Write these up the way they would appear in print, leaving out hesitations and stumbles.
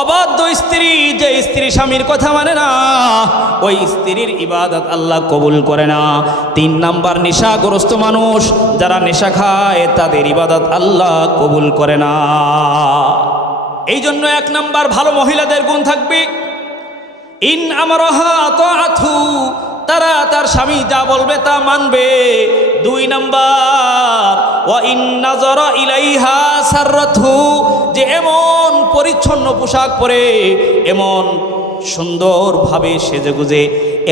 অবাধ্য স্ত্রী, যে স্ত্রী স্বামীর কথা মানে না, ওই স্ত্রীর ইবাদত আল্লাহ কবুল করে না। 3 নাম্বার, নেশাগ্রস্ত মানুষ, যারা নেশা খায় তাদের ইবাদত আল্লাহ কবুল করে না। এই জন্য 1 নাম্বার ভালো মহিলাদের গুণ থাকবে ইন আমরাহা তাআতু, তারা তার স্বামী যা বলবে তা মানবে। 2 নাম্বার ওয়া ইন নাযারা ইলাইহা সাররাতহু, যে এমন পরিচ্ছন্ন পোশাক পরে, এমন সুন্দরভাবে সেজেগুজে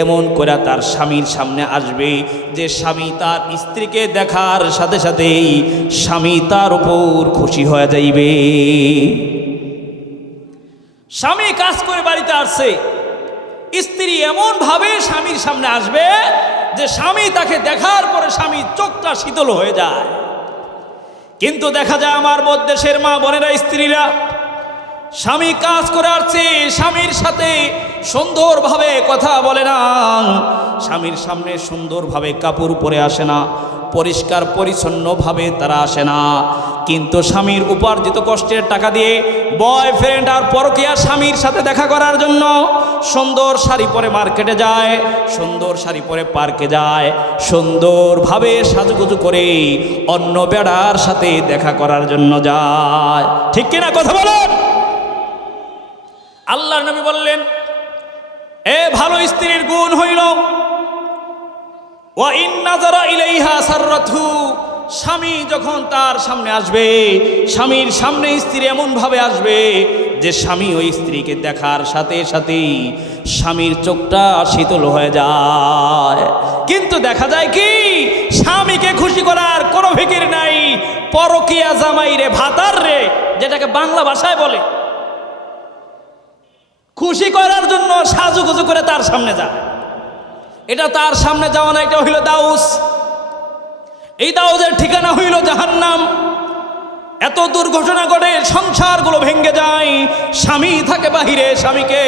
এমন করে তার স্বামীর সামনে আসবে যে স্বামী তার স্ত্রীকে দেখার সাথে সাথেই স্বামী তার উপর খুশি হয়ে যাইবে। স্বামী কাজ করে বাড়িতে আসছে, স্ত্রী এমন ভাবে স্বামীর সামনে আসবে যে স্বামী তাকে দেখার পরে স্বামীর চোখটা শীতল হয়ে যায়। কিন্তু দেখা যায় আমার দেশের মা বোনেরা, স্ত্রীরা, স্বামী কাজ করে আসছে, স্বামীর সাথে সুন্দরভাবে কথা বলে না, স্বামীর সামনে সুন্দরভাবে কাপড় পরে আসে না, পরিষ্কার পরিচ্ছন্নভাবে তারা আসে না। কিন্তু স্বামীর উপার্জিত কষ্টের টাকা দিয়ে বয়ফ্রেন্ড আর পরকীয়া স্বামীর সাথে দেখা করার জন্য সুন্দর শাড়ি পরে মার্কেটে যায়, সুন্দর শাড়ি পরে পার্কে যায়, সুন্দরভাবে সাজুগুজু করে অন্য বেড়ার সাথে দেখা করার জন্য যায়। ঠিক কিনা কথা বলেন? আল্লাহর নবী বললেন, এ ভালো স্ত্রীর গুণ হইল ওয়া ইন নাযারা ইলাইহা সাররাতহু, স্বামী যখন তার সামনে আসবে, স্বামীর সামনে স্ত্রী এমনভাবে আসবে যে স্বামী ওই স্ত্রীকে দেখার সাথে সাথেই স্বামীর চোখটা শীতল হয়ে যায়। কিন্তু দেখা যায় কি, স্বামীকে খুশি করার কোনো ফিকির নাই, পরকীয়া জামাই রে, ভাতার রে, যেটাকে বাংলা ভাষায় বলে, খুশি করার জন্য সাজুগুজু করে তার সামনে যায়। এটা তার সামনে যাওয়া না, এটা হইল দাউস। এই দাউসের ঠিকানা হইল জাহান্নাম। এত দুর্ঘটনা ঘটে, সংসারগুলো ভেঙে যায়, স্বামী থাকে বাহিরে, স্বামীকে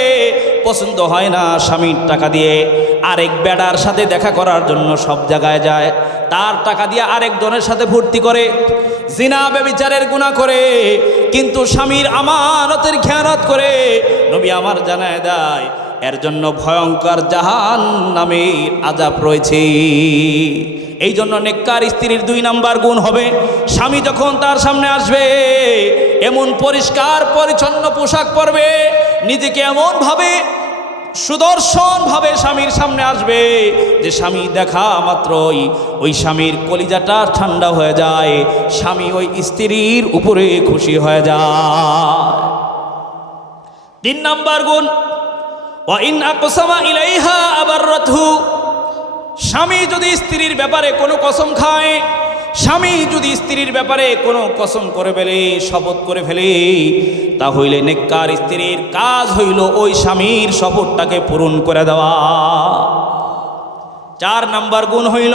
পছন্দ হয় না, স্বামীর টাকা দিয়ে আরেক বেড়ার সাথে দেখা করার জন্য সব জায়গায় যায়, তার টাকা দিয়ে আরেকজনের সাথে ফুর্তি করে, জিনা ব্যভিচারের গুনাহ করে, কিন্তু স্বামীর আমানতের খেয়ানত করে। নবী আমার জানায় দেয়, এর জন্য ভয়ঙ্কর জাহান্নামের আযাব রয়েছে। এই জন্য নেককার স্ত্রীর 2 নাম্বার গুণ হবে, স্বামী যখন তার সামনে আসবে এমন পরিষ্কার পরিচ্ছন্ন পোশাক পরবে, নিজেকে এমনভাবে সুদর্শনভাবে স্বামীর সামনে আসবে যে স্বামী দেখা মাত্রই ওই স্বামীর কলিজাটা ঠান্ডা হয়ে যায়, স্বামী ওই স্ত্রীর উপরে খুশি হয়ে যায়। 3 নাম্বার গুণ ওয়া ইন আকসামা ইলাইহা আবাররাতহু, স্বামী যদি স্ত্রীর ব্যাপারে কোনো কসম খায়, স্বামী যদি স্ত্রীর ব্যাপারে কোনো কসম করে ফেলে, শপথ করে ফেলে, তা হইলে নেককার স্ত্রীর কাজ হইল ওই স্বামীর শপথটাকে পূরণ করে দেওয়া। 4 নাম্বার গুণ হইল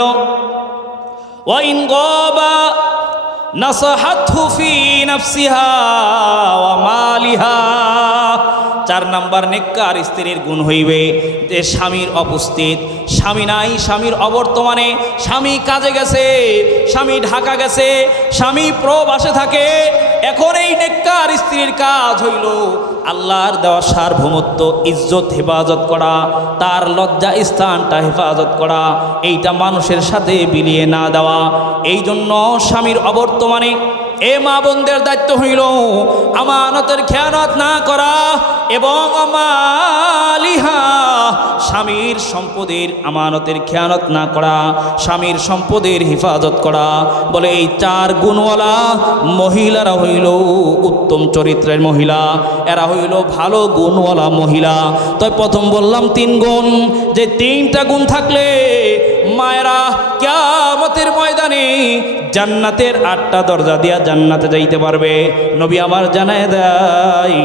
ওয়া ইন গাবা নাসাহাতহু ফি নাফসিহা ওয়া মালিহা। 4 নাম্বার নেককার স্ত্রীর গুণ হইবে যে স্বামীর উপস্থিত, স্বামী নাই, স্বামীর অবর্তমানে, স্বামী কাজে গেছে, স্বামী ঢাকা গেছে, স্বামী প্রবাসে থাকে, এখন এই নেককার স্ত্রীর কাজ হইল আল্লাহর দেওয়া সার্বভৌমত্ব ইজ্জত হেফাজত করা, তার লজ্জা স্থানটা হেফাজত করা, এইটা মানুষের সাথে বিলিয়ে না দেওয়া। এই জন্য স্বামীর অবর্তমানে এ মা বোনদের দায়িত্ব হইল আমানতের খেয়ানত না করা এবং মালিহা, স্বামীর সম্পদের আমানতের খেয়ানত না করা, স্বামীর সম্পদের হেফাজত করা। বলে এই 4 গুণওয়ালা মহিলারা হইল উত্তম চরিত্রের মহিলা, এরা হইল ভালো গুণওয়ালা মহিলা। তাই প্রথম বললাম 3 গুণ, যে 3টা গুণ থাকলে মায়েরা কিয়ামতের ময়দানে জান্নাতের 8টা দরজা দিয়া জান্নাতে যাইতে পারবে। নবী আমার জানায় দেয়,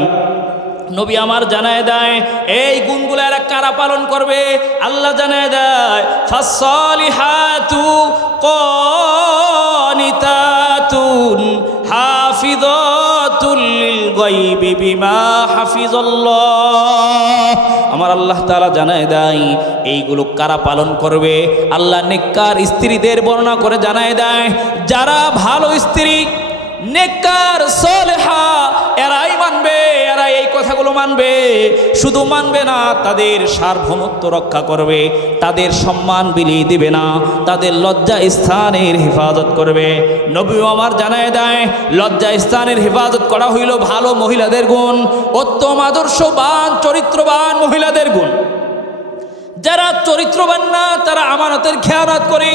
নবী আমার জানায় দেয় এই গুণগুলো এরা কারা পালন করবে। আল্লাহ জানায় দেয় ফাসসালিহাতু কানিতাতুন হাফিজাতুল লিল গায়বি বিমা হাফিজাল্লাহ। আমার আল্লাহ তাআলা জানায় দেয় এইগুলো কারা পালন করবে। আল্লাহ নেককার স্ত্রীদের বর্ণনা করে জানায় দেয় যারা ভালো স্ত্রী, নেককার সালেহা, এরাই মানবে, এরা এই কথাগুলো মানবে, শুধু মানবে না, তাদের সার্বভৌমত্ব রক্ষা করবে, তাদের সম্মান বিলিয়ে দিবে না, তাদের লজ্জা স্থানের হেফাজত করবে। নবী আমার জানায় দেয়, লজ্জা স্থানের হেফাজত করা হইল ভালো মহিলাদের গুণ, উত্তম আদর্শবান চরিত্রবান মহিলাদের গুণ। যারা চরিত্রবান না তারা আমানতের খেয়ানত করে।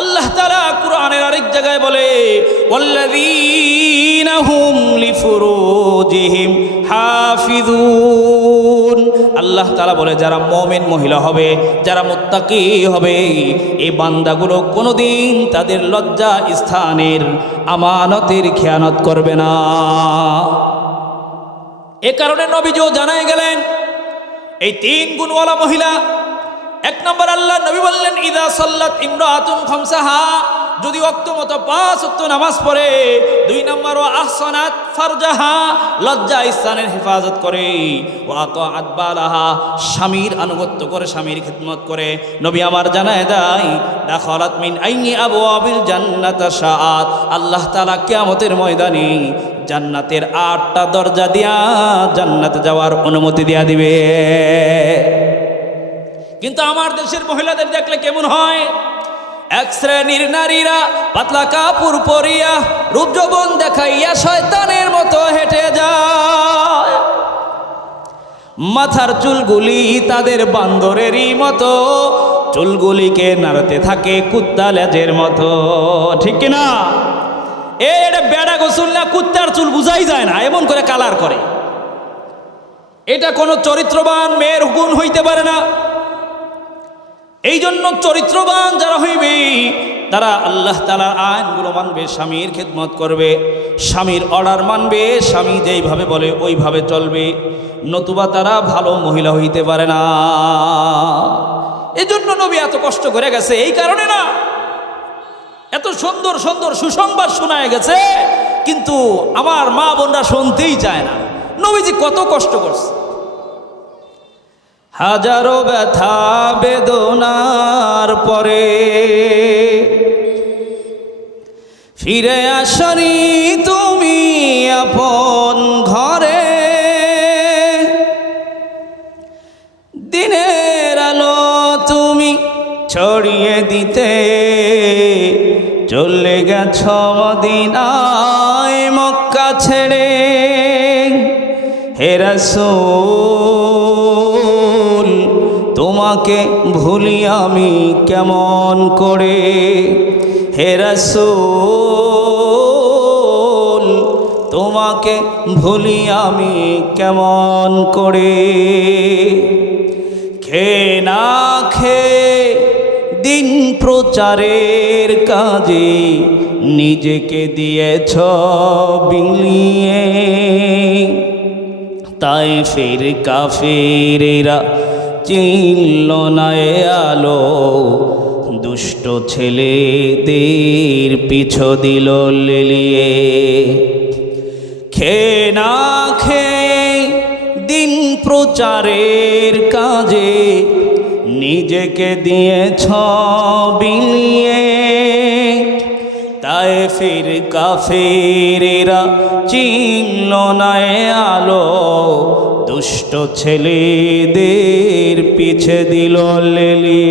আল্লাহ তাআলা কুরআনের আরেক জায়গায় বলে, ওয়াল্লাযীনা হুম লিফুরুজিহিম হাফিজুন। আল্লাহ তাআলা বলে যারা মুমিন মহিলা হবে, যারা মুত্তাকি হবে, এই বান্দাগুলো কোনোদিন তাদের লজ্জা স্থানের আমানতের খেয়ানত করবে না। এ কারণে নবীজিও জানায় গেলেন এই 3 গুণওয়ালা মহিলা। 1 নম্বর, আল্লাহ নবী বললেন, ইদা সাল্লাত ইমরাতুন খামসাহা, যদি ওয়াক্ত মতো 5 ওয়াক্ত নামাজ পড়ে। 2 নম্বর, ওয়া আহসানাত ফারজাহা, লজ্জা স্থানের হেফাজত করে। ওয়া আতাআত বালাহা, স্বামীর আনুগত্য করে, স্বামীর খিদমত করে। নবী আমার জানায় দেয়, দাখালাত মিন আইনি আবওয়াবিল জান্নাত শাআত, আল্লাহ তাআলা কিয়ামতের ময়দানে জান্নাতের 8টা দরজা দিয়া জান্নাতে যাওয়ার অনুমতি দিয়া দিবে। কিন্তু আমার দেশের মহিলাদের দেখলে কেমন হয়? এক শ্রেণীর নারীরা পাতলা কাপড় পরিয়া রূপ যৌবন দেখাইয়া শয়তানের মতো হেঁটে যায়। মাথার চুলগুলি তাদের বান্দরেরই মতো, চুলগুলিকে নাড়তে থাকে কুত্তা লেজের মতো, ঠিক কিনা? এটা বেড়া গোসল না, কুত্তার চুল বুঝাই যায় না, এমন করে কালার করে। এটা কোনো চরিত্রবান মেয়ের গুণ হইতে পারে না। এই জন্য চরিত্রবান যারা হইবে তারা আল্লাহ তাআলার আইনগুলো মানবে, স্বামীর খেদমত করবে, স্বামীর অর্ডার মানবে, স্বামী যেইভাবে বলে ওইভাবে চলবে, নতুবা তারা ভালো মহিলা হইতে পারে না। এই জন্য নবী এত কষ্ট করে গেছে, এই কারণে না, এত সুন্দর সুন্দর সুসংবাদ শোনায় গেছে, কিন্তু আমার মা বোনরা শুনতেই চায় না। নবীজি কত কষ্ট করছে, হাজারো ব্যথা বেদনার পরে ফিরে আসনি তুমি আপন ঘরে। দিনের আলো তুমি ছড়িয়ে দিতে চলে গেছ মদিনায় মক্কা ছেড়ে। হে রাসূল তোমাকে ভুলি আমি কেমন করে, হে রাসূল তোমাকে ভুলি আমি কেমন করে। খেয়ে না খেয়ে দিন প্রচারের কাজে নিজেকে দিয়েছ বিলিয়ে। তাই ফের কাফেরেরা চিনল না এ আলো, দুষ্ট ছেলেদের পিছু দিল লেলিয়ে। খেয়ে না খেয়ে দিন প্রচারের কাজে নিজেকে দিয়েছ বিলিয়ে। তাই ফির কাফেরেরা চিনল না এ আলো, দুষ্ট ছেলেদের পিছে দিল লেলি।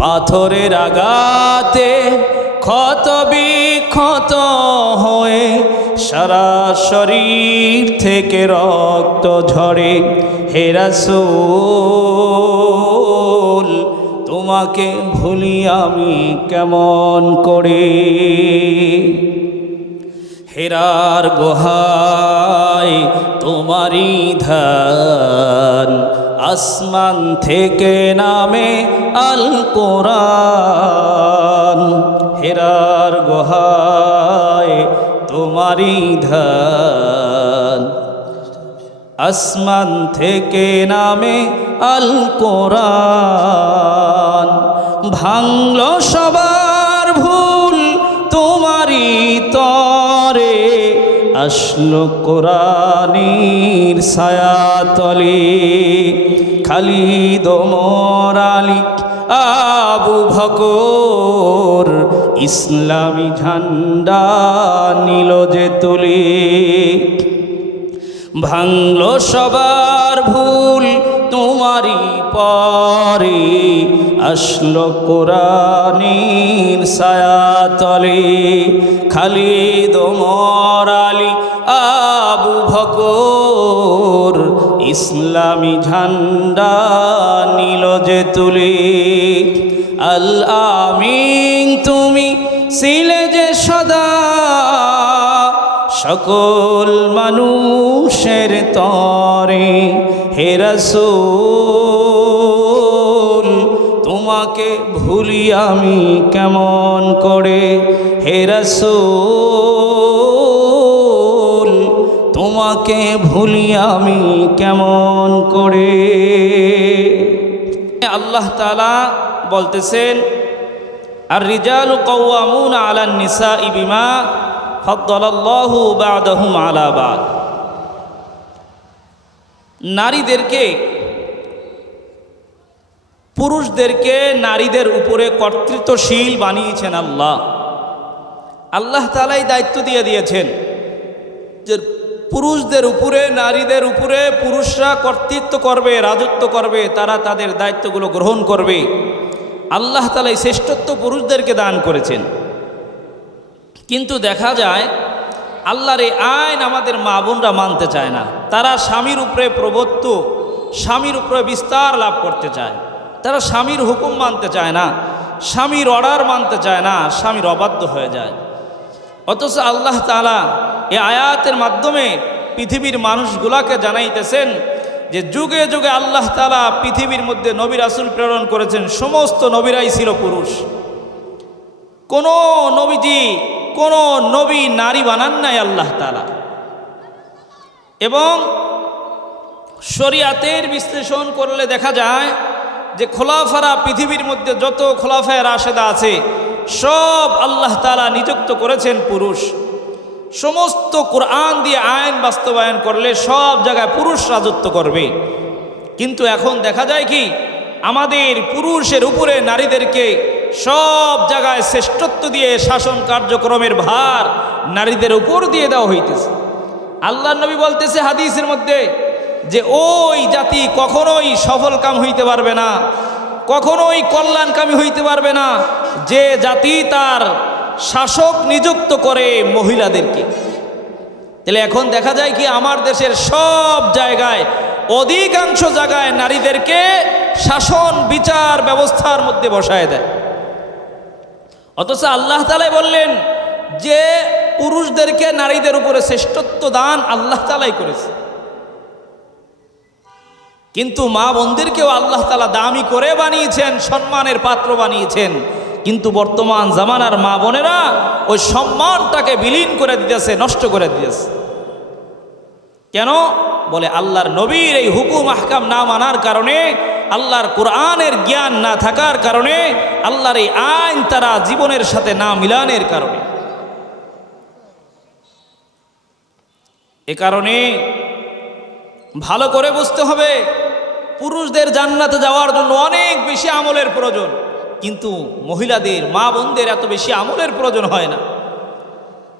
পাথরের আঘাতে ক্ষত বিক্ষত হয়ে সারা শরীর থেকে রক্ত ঝরে। হে রাসূল তোমাকে ভুলি আমি কেমন করে। হেরার গুহায় তোমারই ধ্যান, আসমান থেকে নামে আল কোরআন। হেরার গুহায় তোমারই ধ্যান, আসমান থেকে নামে আল কোরআন। ভাঙল সবার ভুল তোমারই তরে, আসলো কোরআনের ছায়াতলে। খালিদ ওমর আলী আবু বকর ইসলামী ঝান্ডা নিল যে তুলে। ভাঙলো সবার ভুল তোমারই পরে, আসলো কোরআনের ছায়াতলে। খালিদ ওমর আলী আবু বকর ইসলামী ঝান্ডা নিল যে তুলে। আল আমিন তুমি ছিলে যে সদা সকল মানুষের তরে, হে রাসূল তোমাকে ভুলি আমি কেমন করে, হে রাসূল তোমাকে ভুলি আমি কেমন করে। আল্লাহ তাআলা বলতেছেন, আর রিজালু কাওয়ামুনা আলান নিসাই বিমা ফাদ্দালাল্লাহু বা'দাহুম আলা বা'দ। নারীদেরকে, পুরুষদেরকে নারীদের উপরে কর্তৃত্বশীল বানিয়েছেন আল্লাহ। আল্লাহ তাআলাই দায়িত্ব দিয়ে দিয়েছেন যে পুরুষদের উপরে, নারীদের উপরে পুরুষরা কর্তৃত্ব করবে, রাজত্ব করবে, তারা তাদের দায়িত্বগুলো গ্রহণ করবে। আল্লাহ তাআলা শ্রেষ্ঠত্ব পুরুষদেরকে দান করেছেন। কিন্তু দেখা যায় আল্লাহর এই আইন আমাদের মা বোনরা মানতে চায় না। তারা স্বামীর উপরে প্রভুত্ব, স্বামীর উপরে বিস্তার লাভ করতে চায়। তারা স্বামীর হুকুম মানতে চায় না, স্বামীর অর্ডার মানতে চায় না, স্বামীর অবাধ্য হয়ে যায়। অথচ আল্লাহ তাআলা এই আয়াতের মাধ্যমে পৃথিবীর মানুষগুলাকে জানাইতেছেন যে যুগে যুগে আল্লাহ তাআলা পৃথিবীর মধ্যে নবী রাসূল প্রেরণ করেছেন, সমস্ত নবীরাই ছিল পুরুষ। কোনো নবীজি, কোনো নবী নারী বানান নাই আল্লাহ তাআলা। এবং শরিয়াতের বিশ্লেষণ করলে দেখা যায় যে খোলাফারা, পৃথিবীর মধ্যে যত খোলাফায়ে রাশেদা আছে সব আল্লাহ তাআলা নিযুক্ত করেছেন পুরুষ। সমস্ত কোরআন দিয়ে আইন বাস্তবায়ন করলে সব জায়গায় পুরুষ রাজত্ব করবে। কিন্তু এখন দেখা যায় কি, আমাদের পুরুষের উপরে নারীদেরকে সব জায়গায় শ্রেষ্ঠত্ব দিয়ে শাসন কার্যক্রমের ভার নারীদের উপর দিয়ে দেওয়া হইতেছে। আল্লাহর নবী বলতেছে হাদিসের মধ্যে যে ওই জাতি কখনোই সফলকাম হইতে পারবে না, কখনোই কল্যাণকামী হইতে পারবে না যে জাতি তার শাসক নিযুক্ত করে মহিলাদেরকে। তাহলে এখন দেখা যায় কি, আমার দেশের সব জায়গায়, অধিকাংশ জায়গায় নারীদেরকে শাসন বিচার ব্যবস্থার মধ্যে বসায় দেয়। অথচ আল্লাহ তাআলা বললেন যে পুরুষদেরকে নারীদের উপরে শ্রেষ্ঠত্ব দান আল্লাহ তাআলাই করেছে। কিন্তু মা বোনদেরকেও আল্লাহ তাআলা দামি করে বানিয়েছেন, সম্মানের পাত্র বানিয়েছেন। কিন্তু বর্তমান জামানার মা বোনেরা ওই সম্মানটাকে বিলীন করে দিতেছে, নষ্ট করে দিতেছে। কেন? বলে আল্লাহর নবীর এই হুকুম আহকাম না মানার কারণে, আল্লাহর কোরআনের জ্ঞান না থাকার কারণে, আল্লাহর এই আইন তারা জীবনের সাথে না মিলানের কারণে। এ কারণে ভালো করে বুঝতে হবে, পুরুষদের জান্নাতে যাওয়ার জন্য অনেক বেশি আমলের প্রয়োজন, কিন্তু মহিলাদের, মা বোনদের এত বেশি আমলের প্রয়োজন হয় না।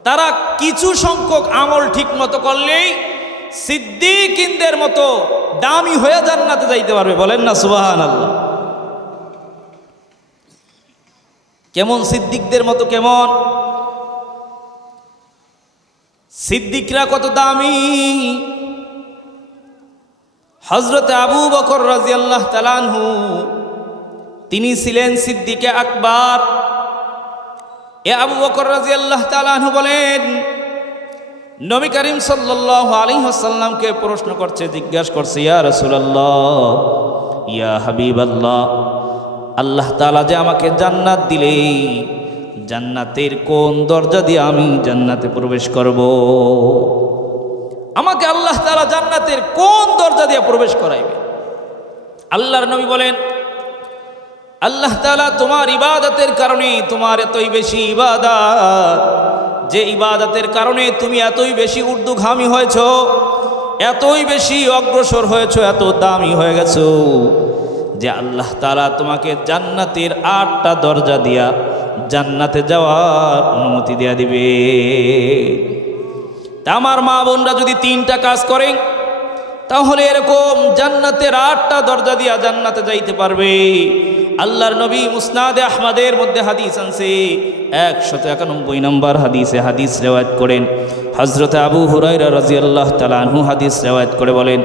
তারা কিছু সংখ্যক আমল ঠিক মতো করলেই সিদ্দিকিনদের মতো দামি হয়ে জান্নাতে যাইতে পারবে। বলেন না সুবহানাল্লাহ। কেমন সিদ্দিকদের মতো? কেমন সিদ্দিকরা কত দামি! হযরত আবু বকর রাদিয়াল্লাহু তাআলা আনহু, তিনি ছিলেন সিদ্দিকে আকবর। এ আবু বকর রাদিয়াল্লাহু তাআলা আনহু বলেন, নবী করিম সাল্লাল্লাহু আলাইহি ওয়াসাল্লামকে প্রশ্ন করছে, জিজ্ঞাসা করছে, ইয়া রাসূলুল্লাহ, ইয়া হাবিবাল্লাহ, আল্লাহ তাআলা যে আমাকে জান্নাত দিলে, জান্নাতের কোন দরজা দিয়ে আমি জান্নাতে প্রবেশ করব? আমাকে আল্লাহ তাআলা জান্নাতের কোন দরজা দিয়ে প্রবেশ করাইবে? আল্লাহর নবী বলেন, আল্লাহ তাআলা তোমার ইবাদতের কারণে, তোমার এতই বেশি ইবাদত, যে ইবাদতের কারণে তুমি এতই বেশি ঊর্ধ্বগামী হয়েছো, এতই বেশি অগ্রসর হয়েছো, এত দামি হয়ে গেছো, যে আল্লাহ তাআলা তোমাকে জান্নাতের 8টা দরজা দিয়া জান্নাতে যাওয়ার অনুমতি দেয়া দিবে। তা আমার মা বোনরা যদি 3টা কাজ করে তাহলে এরকম জান্নাতের 8টা দরজা দিয়া জান্নাতে যাইতে পারবে। আল্লাহর নবী মুসনাদে আহমদের মধ্যে হাদিস আনছে 191 নম্বর হাদিসে হাদিস রেওয়ায়াত করেন হযরত আবু হুরায়রা রাদিয়াল্লাহু তাআলা আনহু হাদিস রেওয়ায়াত করে বলেন,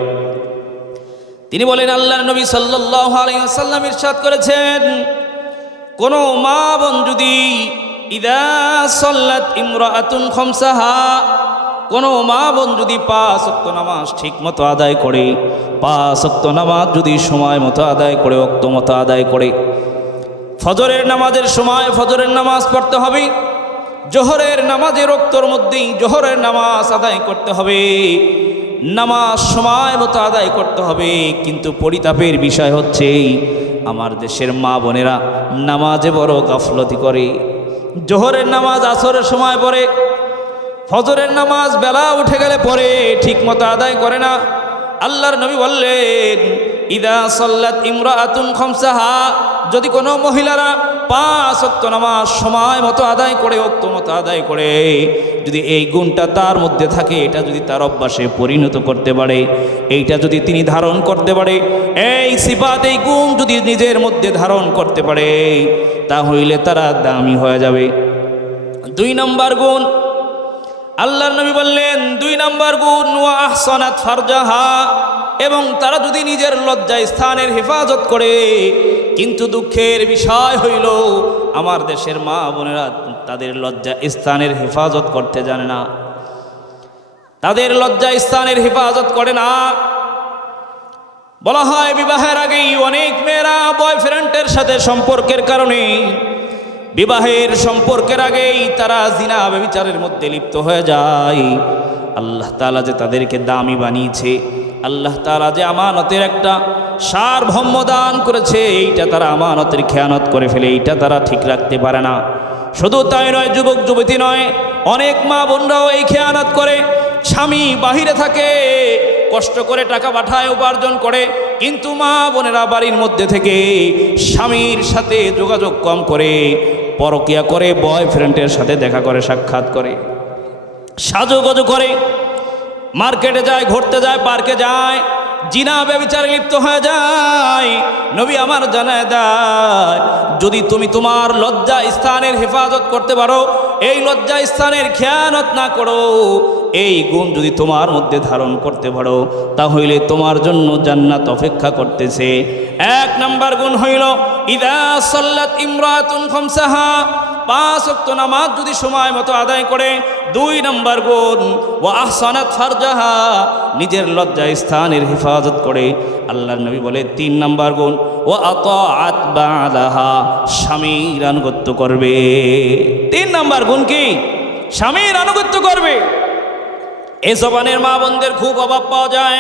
তিনি বলেন আল্লাহর নবী সাল্লাল্লাহু আলাইহি ওয়াসাল্লাম ইরশাদ করেছেন, কোন মা বোন যদি ইদা সাল্লাত ইমরাআতুন খামসাহা, কোন মা বোন যদি 5 ওয়াক্ত নামাজ ঠিক মতো আদায় করে, 5 ওয়াক্ত নামাজ যদি সময় মতো আদায় করে, ওয়াক্ত মতো আদায় করে, ফজরের নামাজের সময় ফজরের নামাজ পড়তে হবে, জোহরের নামাজের ওয়াক্তর মধ্যেই জোহরের নামাজ আদায় করতে হবে, নামাজ সময় মতো আদায় করতে হবে। কিন্তু পরিতাপের বিষয় হচ্ছে আমার দেশের মা বোনেরা নামাজে বড় গাফলতি করে। জোহরের নামাজ আসরের সময় পড়ে, ফজরের নামাজ বেলা উঠে গেলে পরে ঠিক মতো আদায় করে না। আল্লাহর নবী বললেন, ইদা সাল্লাত ইমরাআতুন খামসাহা, যদি কোনো মহিলারা 5 ওয়াক্ত নামাজ সময় মতো আদায় করে, ওয়াক্ত মতো আদায় করে, যদি এই গুণটা তার মধ্যে থাকে, এটা যদি তার অভ্যাসে পরিণত করতে পারে, এইটা যদি তিনি ধারণ করতে পারে, এই সিফাত এই গুণ যদি নিজের মধ্যে ধারণ করতে পারে, তাহলে তারা দামি হয়ে যাবে। 2 নম্বর গুণ আল্লাহর নবী বললেন, 2 নম্বর গুণ ওয়া আহসানাত ফারজাহা, এবং তারা যদি নিজের লজ্জা স্থানের হেফাজত করে। কিন্তু দুঃখের বিষয় হইল আমার দেশের মা বোনেরা তাদের লজ্জা স্থানের হেফাজত করতে জানে না, তাদের লজ্জা স্থানের হেফাজত করে না। বলা হয় বিবাহের আগেই অনেক মেয়েরা বয়ফ্রেন্ডের সাথে সম্পর্কের কারণে, বিবাহের সম্পর্কের আগেই তারা জিনা ব্যভিচারের মধ্যে লিপ্ত হয়ে যায়। আল্লাহ তাআলা যে তাদেরকে দামি বানিয়েছে, আল্লাহ তাআলা যে আমানতের একটা সারভৌম দান করেছে, এইটা তারা আমানতের খেয়ানত করে ফেলে, এইটা তারা ঠিক রাখতে পারে না। শুধু তাই নয়, যুবক যুবতী নয়, অনেক মা বোনরাও এই খেয়ানত করে। স্বামী বাহিরে থাকে, কষ্ট করে টাকা পাঠায়, উপার্জন করে, কিন্তু মা বোনেরা বাড়ির মধ্যে থেকে স্বামীর সাথে যোগাযোগ কম করে, পরকিয়া করে, বয়ফ্রেন্ডের সাথে দেখা করে, সাক্ষাৎ করে, সাজুগুজু করে, মার্কেটে যায়, ঘুরতে যায়, পার্কে যায়, জিনা ব্যভিচারে লিপ্ত হয়ে যায়। নবী আমার জানায় দেয়, যদি তুমি তোমার লজ্জা স্থানের হেফাজত করতে পারো, এই লজ্জা স্থানের খেয়ানত না করো, এই গুণ যদি তোমার মধ্যে ধারণ করতে পারো, তাহলে তোমার জন্য জান্নাত অপেক্ষা করতেছে। 1 নম্বর গুণ হইল ইদা সাল্লাত ইমরাতুন খামসাহা, 5 ওয়াক্ত নামাজ যদি সময় মতো আদায় করে। 2 নম্বর গুণ ওয়া আহসানাত ফারজাহা, নিজের লজ্জা স্থানের হেফাজত করে। আল্লাহর নবী বলে 3 নম্বর গুণ ওয়া আতাআত বালাহা, স্বামীর আনুগত্য করবে। 3 নম্বর গুণ কি? স্বামীর আনুগত্য করবে। এই জবানের মা বোনদের খুব অভাব পাওয়া যায়।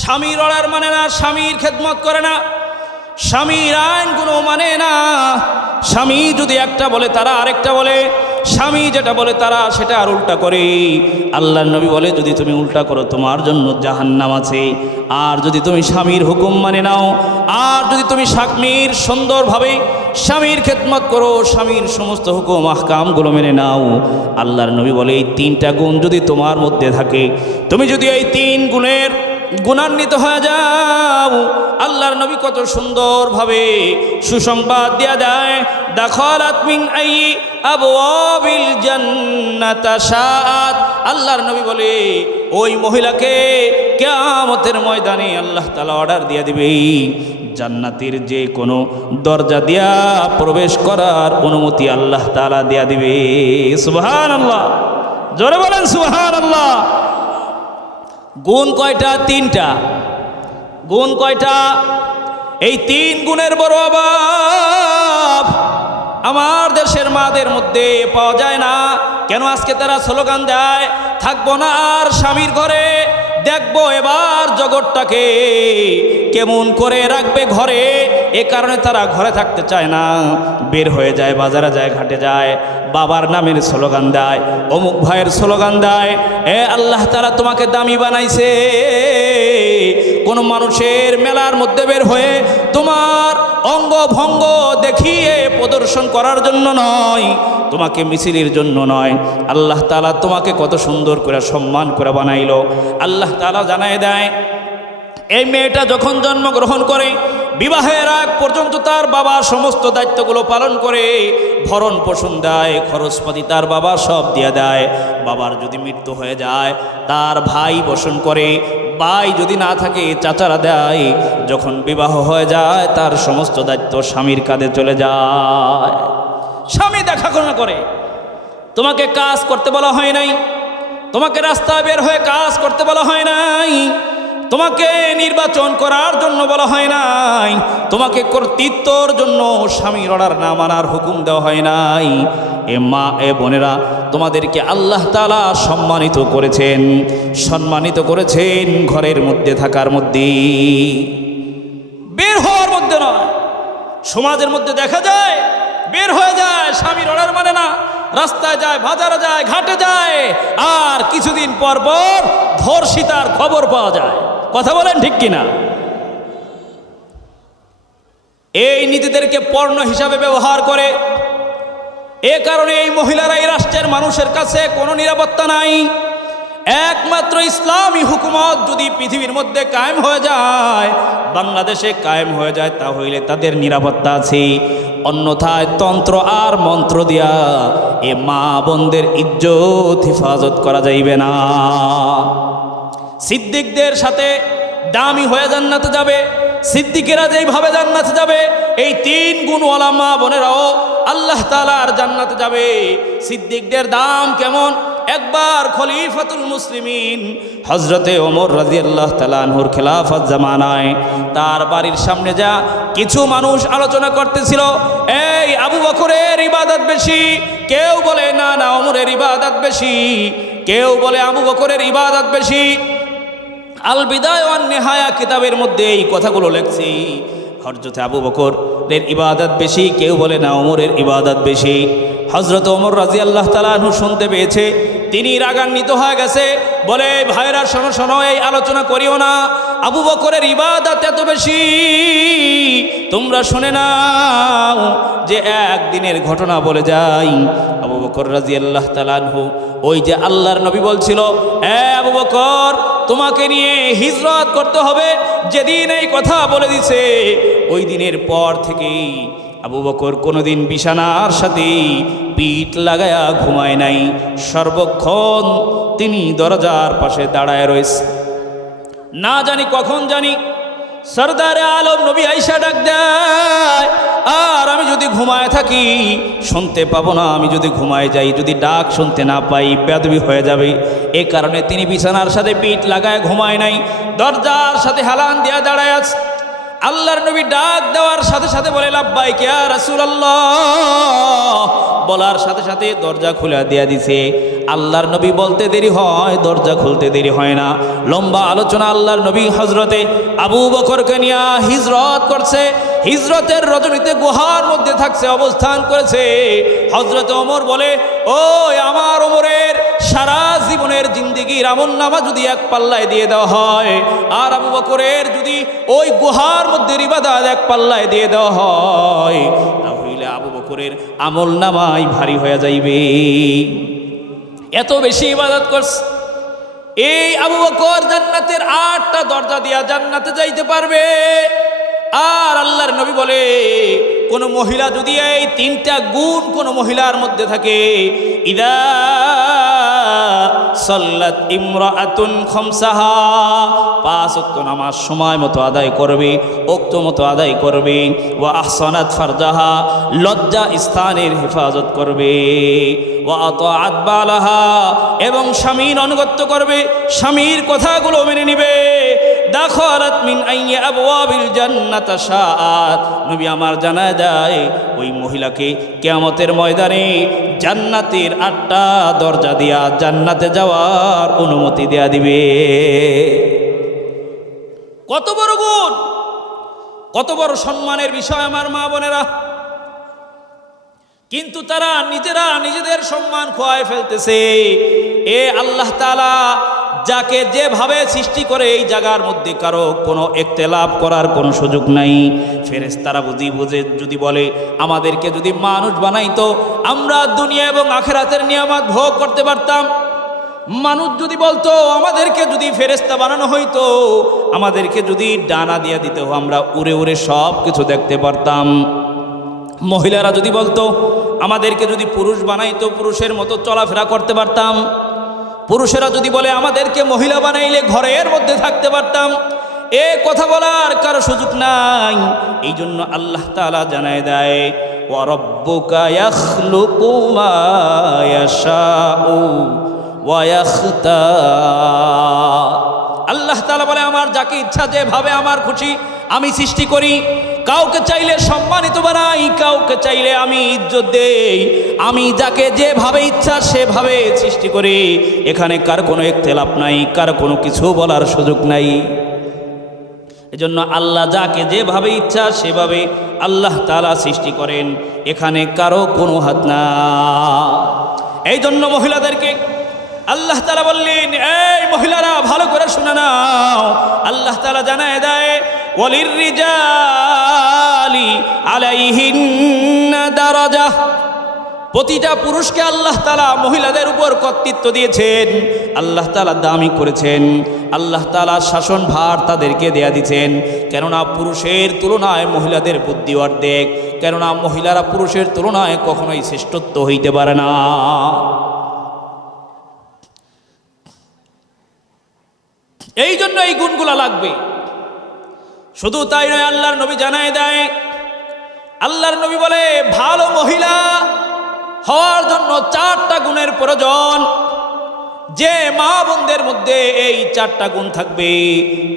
স্বামীর অর্ডার মানে না, স্বামীর খেদমত করে না, স্বামীর আইনগুলো মানে না। স্বামী যদি একটা বলে তারা আরেকটা বলে, স্বামী যেটা বলে তারা সেটা আর উল্টা করে। আল্লাহর নবী বলে, যদি তুমি উল্টা করো তোমার জন্য জাহান্নাম আছে। আর যদি তুমি স্বামীর হুকুম মানে নাও, আর যদি তুমি স্বামীর সুন্দরভাবে স্বামীর খেদমত করো, স্বামীর সমস্ত হুকুম আহকামগুলো মেনে নাও, আল্লাহর নবী বলে এই 3টা গুণ যদি তোমার মধ্যে থাকে, তুমি যদি এই 3 গুণের গুণান্বিত হয়ে যাও, আল্লাহর নবী কত সুন্দরভাবে সুসংবাদ দেয়া যায়। দাখালাত মিন আই আবওয়াবিল জান্নাতা শাআত, আল্লাহর নবী বলে ওই মহিলাকে কিয়ামতের ময়দানে আল্লাহ তাআলা অর্ডার দিয়ে দিবে, জান্নাতের যে কোনো দরজা দিয়া প্রবেশ করার অনুমতি আল্লাহ তাআলা দিয়া দিবে। সুবহানাল্লাহ, জোরে বলেন সুবহানাল্লাহ। গুণ কয়টা? 3টা। গুণ কয়টা? এই 3 গুণের বড় অভাব আমার দেশের মাদের মধ্যে পাওয়া যায় না। কেন আজকে তারা স্লোগান দেয়, থাকবো না আর স্বামীর ঘরে, দেখবো এবার জগৎটাকে কেমন করে রাখবে ঘরে। এ কারণে তারা ঘরে থাকতে চায় না, বের হয়ে যায়, বাজারে যায়, ঘাটে যায়, বাবার নামের স্লোগান দেয়, অমুক ভাইয়ের স্লোগান দেয়। এ আল্লাহ তাআলা তোমাকে দামি বানাইছে, কোন মানুষের মেলার মধ্যে বের হয়ে তোমার অঙ্গ ভঙ্গ দেখিয়ে প্রদর্শন করার জন্য নয়, তোমাকে মিছিলের জন্য নয়, আল্লাহ তাআলা তোমাকে কত সুন্দর করে সম্মান করে বানাইলো। আল্লাহ তাআলা জানায় দেয়, এই মেয়েটা যখন জন্মগ্রহণ করে বিবাহের আগ পর্যন্ত তার বাবা সমস্ত দায়িত্বগুলো পালন করে, ভরণ পোষণ দেয়, খরচপাতি তার বাবা সব দিয়ে দেয়। বাবার যদি মৃত্যু হয়ে যায় তার ভাই বসন করে, ভাই যদি না থাকে চাচারা দেয়। যখন বিবাহ হয়ে যায় তার সমস্ত দায়িত্ব স্বামীর কাঁধে চলে যায়। স্বামী দেখাশোনা করে। তোমাকে কাজ করতে বলা হয় নাই, তোমাকে রাস্তায় বের হয়ে কাজ করতে বলা হয় নাই, তোমাকে নির্বাচন করার জন্য বলা হয় নাই, তোমাকে কর্তৃত্বর জন্য স্বামীর অর্ডার না মানার হুকুম দেওয়া হয় নাই। এ মা, এ বোনেরা, তোমাদেরকে আল্লাহ তাআলা সম্মানিত করেছেন, সম্মানিত করেছেন ঘরের মধ্যে থাকার মধ্যে, বের হওয়ার মধ্যে নয়। সমাজের মধ্যে দেখা যায় বের হয়ে যায়, স্বামীর অর্ডার মানে না, রাস্তায় যায়, বাজারে যায়, ঘাটে যায়, আর কিছুদিন পর পর ধর্ষিতার খবর পাওয়া যায়। কথা বলেন ঠিক কিনা? এই নীতিদেরকে পণ্য হিসাবে ব্যবহার করে। এ কারণে এই মহিলারা এই রাষ্ট্রের মানুষের কাছে কোনো নিরাপত্তা নাই। একমাত্র ইসলামী হুকুমত যদি পৃথিবীর মধ্যে কায়েম হয়ে যায়, বাংলাদেশে কায়েম হয়ে যায়, তাহলে তাদের নিরাপত্তা আছে। অন্যথায় তন্ত্র আর মন্ত্র দিয়া এ মা বোনদের ইজ্জত হিফাজত করা যাইবে না। সিদ্দিকদের সাথে দামি হয়ে জান্নাতে যাবে, সিদ্দিকেরা যেইভাবে জান্নাতে যাবে, এই 3 গুণওয়ালা মা বোনেরাও আল্লাহ তাআলার জান্নাতে যাবে। সিদ্দিকদের দাম কেমন? একবার খলিফাতুল মুসলিমিন হযরতে ওমর রাদিয়াল্লাহু তাআলা আনহুর খেলাফত জামানায় তার বাড়ির সামনে যা কিছু মানুষ আলোচনা করতেছিল, এই আবু বকরের ইবাদত বেশি, কেউ বলে না না ওমরের ইবাদত বেশি, কেউ বলে আবু বকরের ইবাদত বেশি। আল বিদায়া ওয়ান নিহায়া কিতাবের মধ্যে এই কথাগুলো লেখছি। হযরত আবু বকরের ইবাদত বেশি, কেউ বলে না ওমরের ইবাদত বেশি। হযরত ওমর রাদিয়াল্লাহু তাআলা আনহু শুনতে পেয়েছে, তিনি রাগান্বিত হয়ে গেছে, বলে ভাইরা শোনো শোনো, এই আলোচনা করিও না, আবু বকরের ইবাদত এত বেশি, তোমরা শুনে নাও যে একদিনের ঘটনা বলে যাই। আবু বকর রাদিয়াল্লাহু তাআলা আনহু, ওই যে আল্লাহর নবী বলছিল, আবু বকর তোমাকে নিয়ে হিজরত করতে হবে, যেদিন এই কথা বলে দিছে ওই দিনের পর থেকেই আবু বকর কোনোদিন বিছানার সাথে পিঠ লাগায়া ঘুমায় নাই, সর্বক্ষণ তিনি দরজার পাশে দাঁড়ায় রয়েছে। না জানি কখন জানি সরদারে আলম নবী আয়েশা ডাক দেয়, আর আমি যদি ঘুমায় থাকি শুনতে পাবো না, আমি যদি ঘুমায় যাই, যদি ডাক শুনতে না পাই বেয়াদবি হয়ে যাবে। এ কারণে তিনি বিছানার সাথে পিঠ লাগায় ঘুমায় নাই, দরজার সাথে হেলান দিয়া দাঁড়ায় আছে। আল্লাহর নবী ডাক দেওয়ার সাথে সাথে বলে, লাব্বাইক ইয়া রাসূলুল্লাহ, বলার সাথে সাথে দরজা খুলে দেয়া দিছে। আল্লাহর নবী বলতে দেরি হয়, দরজা খুলতে দেরি হয় না। লম্বা আলোচনা। আল্লাহর নবী হযরতে আবু বকরকে নিয়ে হিজরত করছে, হিজরতের রজনীতে গুহার মধ্যে থাকছে, অবস্থান করেছে। হযরত ওমর বলে, ও আমার ওমরের সারা জীবনের জিন্দেগির আমলনামা যদি এক পাল্লায় দিয়ে দেওয়া হয়, আর আবু বকরের যদি ওই গুহার মধ্যে ইবাদত এক পাল্লায় দিয়ে দেওয়া হয়, তাহলে আবু বকরের আমলনামাই ভারী হয়ে যাইবে। এত বেশি ইবাদত করছে। এই আবু বকর জান্নাতের 8টা দরজা দিয়া জান্নাতে যাইতে পারবে। আর আল্লাহর নবী বলে, কোন মহিলা যদি এই 3টা গুণ কোন মহিলার মধ্যে থাকে, ইদা সাল্লাত ইমরাআতুন খামসাহা, 5 ওয়াক্ত নামাজ সময় মতো আদায় করবে, ওক্ত মতো আদায় করবে, ওয়া আহসানাত ফারজাহা, লজ্জা স্থানের হেফাজত করবে, ওয়া আতাআত বালাহা, এবং স্বামীর আনুগত্য করবে, স্বামীর কথাগুলো মেনে নিবে, দাখালাত মিন আইয়ি আবওয়াবিল জান্নাতি শাআত। নবী আমার জানা যায় ওই মহিলাকে কিয়ামতের ময়দানে জান্নাতের 8টা দরজা দিয়া জান্নাতে যাওয়ার অনুমতি দেয়া দিবে। কত বড় গুণ, কত বড় সম্মানের বিষয় আমার মা বোনেরা। কিন্তু তারা নিজেরা নিজেদের সম্মান খোয়ায় ফেলতেছে। এ আল্লাহ তাআলা যাকে যেভাবে সৃষ্টি করে এই জায়গার মধ্যে কারো কোনো ইখতিলাফ করার কোনো সুযোগ নাই। ফেরেশতারা বুঝে যদি বলে আমাদেরকে যদি মানুষ বানাইতো আমরা দুনিয়া এবং আখিরাতের নিয়ামত ভোগ করতে পারতাম। মানুষ যদি বলতো আমাদেরকে যদি ফেরেশতা বানানো হইতো, আমাদেরকে যদি ডানা দিয়ে দিত আমরা উড়ে উড়ে সব কিছু দেখতে পারতাম। মহিলারা যদি বলতো আমাদেরকে যদি পুরুষ বানাইতো পুরুষের মতো চলাফেরা করতে পারতাম। পুরুষেরা যদি বলে আমাদেরকে মহিলা বানাইলে ঘরের মধ্যে থাকতে পারতাম। এ কথা বলার কারো সুযোগ নাই। এই জন্য আল্লাহ তাআলা জানায় দেয় ওয়া রাব্বুকা ইয়াখলুকু মা ইয়াশাউ ওয়া ইয়াখতার। আল্লাহ তাআলা বলে আমার যাকে ইচ্ছা যেভাবে আমার খুশি আমি সৃষ্টি করি। কাউকে চাইলে সম্মানিত বানাই, কাউকে চাইলে আমি ইজ্জত দেই। আমি যাকে যেভাবে ইচ্ছা সেভাবে সৃষ্টি করি। এখানে কার কোনো ইখতিলাফ নাই, কার কোনো কিছু বলার সুযোগ নাই। এজন্য আল্লাহ যাকে যেভাবে ইচ্ছা সেভাবে আল্লাহ তাআলা সৃষ্টি করেন, এখানে কারো কোনো হাত না। এই জন্য মহিলাদেরকে আল্লাহ তাআলা বললেন এই মহিলারা ভালো করে শুনে নাও। আল্লাহ তাআলা জানায় দেয় ওয়ালির রিজালি আলাইহিন্না দারাজা। প্রতিটা পুরুষকে আল্লাহ তাআলা মহিলাদের উপর কর্তৃত্ব দিয়েছেন। আল্লাহ তাআলা দামি করেছেন। আল্লাহ তাআলা শাসন ভার তাদেরকে দেয়া দিয়েছেন। কেননা পুরুষের তুলনায় মহিলাদের বুদ্ধি অর্ধেক। কেননা মহিলারা পুরুষের তুলনায় কখনোই শ্রেষ্ঠত্ব হইতে পারে না। এই জন্য এই গুণগুলা লাগবে। শুধু তাই নয়, আল্লাহর নবী জানায় দেয়, আল্লাহর নবী বলে ভালো মহিলা হওয়ার জন্য 4টা গুণের প্রয়োজন। যে মা বোনদের মধ্যে এই 4টা গুণ থাকবে,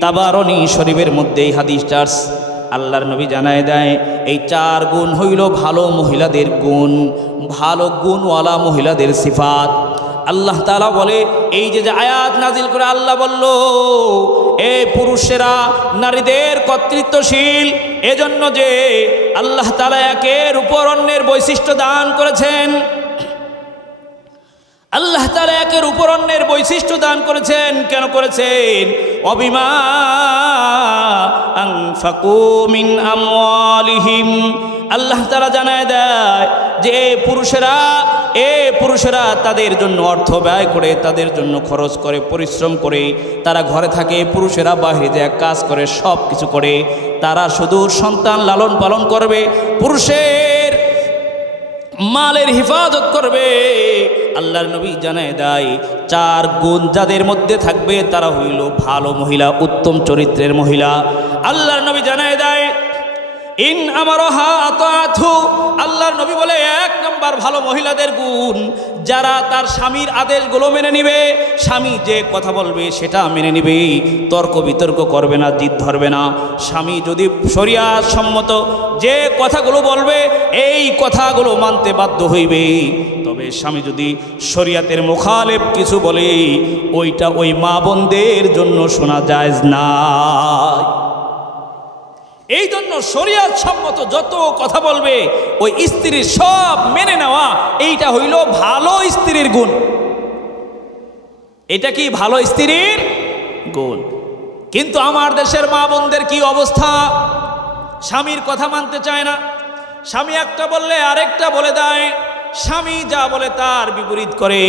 তাবারনী শরীফের মধ্যে এই হাদিসটা আল্লাহর নবী জানায় দেয় এই 4 গুণ হইল ভালো মহিলাদের গুণ, ভালো গুণওয়ালা মহিলাদের সিফাত। আল্লাহ তাআলা বলে এই যে আয়াত নাজিল করে আল্লাহ বলল এই পুরুষেরা নারীদের কর্তৃত্বশীল, এজন্য যে আল্লাহ তাআলা একের উপর অন্যের বৈশিষ্ট্য দান করেছেন। আল্লাহ তাআলা একের উপর অন্যের বৈশিষ্ট্য দান করেছেন। কেন করেছেন? অবিমা আনফাকু মিন আমওয়ালিহিম। আল্লাহ তাআলা জানায় দেয় যে পুরুষেরা তাদের জন্য অর্থ ব্যয় করে, তাদের জন্য খরচ করে, পরিশ্রম করে। তারা ঘরে থাকে, পুরুষেরা বাইরে যায় কাজ করে, সব কিছু করে। তারা শুধু সন্তান লালন পালন করবে, পুরুষের মালের হিফাজত করবে। আল্লাহর নবী জানায় দেয় 4 গুণ যাদের মধ্যে থাকবে তারা হইল ভালো মহিলা, উত্তম চরিত্রের মহিলা। আল্লাহর নবী জানায় দেয় ইন আমারহা আতাআতহু। আল্লাহর নবী বলে 1 নম্বর ভালো মহিলাদের গুণ যারা তার স্বামীর আদেশগুলো মেনে নিবে। স্বামী যে কথা বলবে সেটা মেনে নিবে, তর্ক বিতর্ক করবে না, জিদ ধরবে না। স্বামী যদি শরিয়াত সম্মত যে কথাগুলো বলবে এই কথাগুলো মানতে বাধ্য হইবে। তবে স্বামী যদি শরিয়াতের মুখালেফ কিছু বলে ওইটা ওই মা বোনদের জন্য শোনা জায়েজ না। এই জন্য শরিয়াত সম্মত যত কথা বলবে ওই স্ত্রীর সব মেনে নেওয়া, এইটা হইল ভালো স্ত্রীর গুণ। এটা কি ভালো স্ত্রীর গুণ। কিন্তু আমার দেশের মা বোনদের কি অবস্থা? স্বামীর কথা মানতে চায় না। স্বামী একটা বললে আরেকটা বলে দেয়। স্বামী যা বলে তার বিপরীত করে।